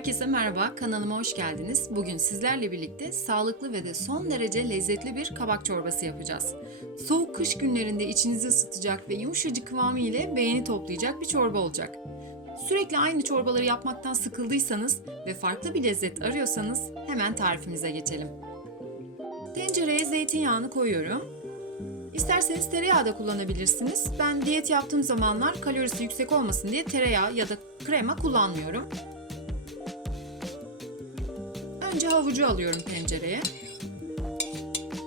Herkese merhaba, kanalıma hoş geldiniz. Bugün sizlerle birlikte sağlıklı ve de son derece lezzetli bir kabak çorbası yapacağız. Soğuk kış günlerinde içinizi ısıtacak ve yumuşacık kıvamı ile beğeni toplayacak bir çorba olacak. Sürekli aynı çorbaları yapmaktan sıkıldıysanız ve farklı bir lezzet arıyorsanız hemen tarifimize geçelim. Tencereye zeytinyağını koyuyorum. İsterseniz tereyağı da kullanabilirsiniz. Ben diyet yaptığım zamanlar kalorisi yüksek olmasın diye tereyağı ya da krema kullanmıyorum. Önce havucu alıyorum tencereye.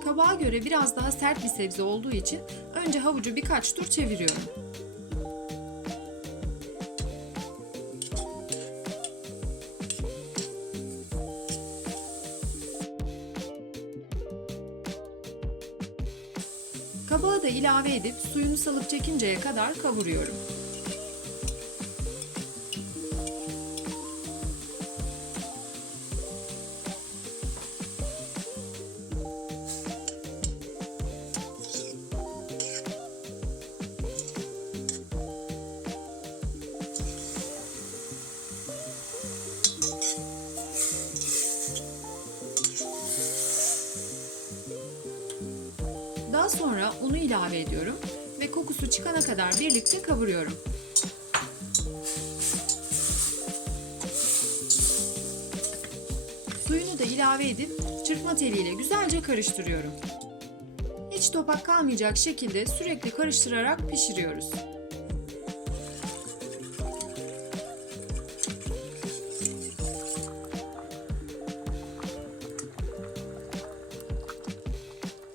Kabağa göre biraz daha sert bir sebze olduğu için önce havucu birkaç tur çeviriyorum. Kabağı da ilave edip suyunu salıp çekinceye kadar kavuruyorum. Daha sonra unu ilave ediyorum ve kokusu çıkana kadar birlikte kavuruyorum. Suyunu da ilave edip çırpma teliyle güzelce karıştırıyorum. Hiç topak kalmayacak şekilde sürekli karıştırarak pişiriyoruz.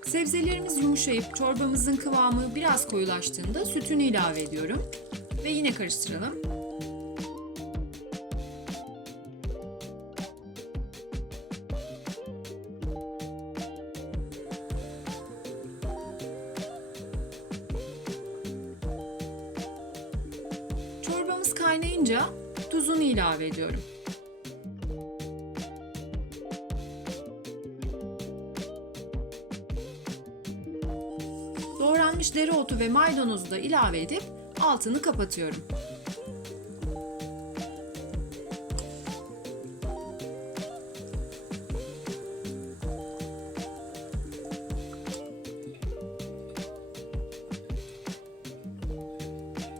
Sebzelerimiz yumuşayıp çorbamızın kıvamı biraz koyulaştığında sütünü ilave ediyorum ve yine karıştıralım. Çorbamız kaynayınca tuzunu ilave ediyorum. Doğranmış dereotu ve maydanozu da ilave edip altını kapatıyorum.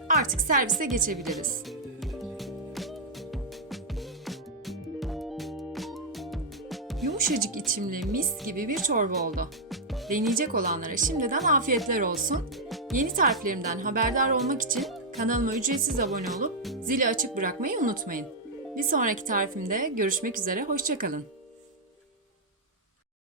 Artık servise geçebiliriz. Yumuşacık içimli mis gibi bir çorba oldu. Deneyecek olanlara şimdiden afiyetler olsun. Yeni tariflerimden haberdar olmak için kanalıma ücretsiz abone olup zili açık bırakmayı unutmayın. Bir sonraki tarifimde görüşmek üzere, hoşçakalın.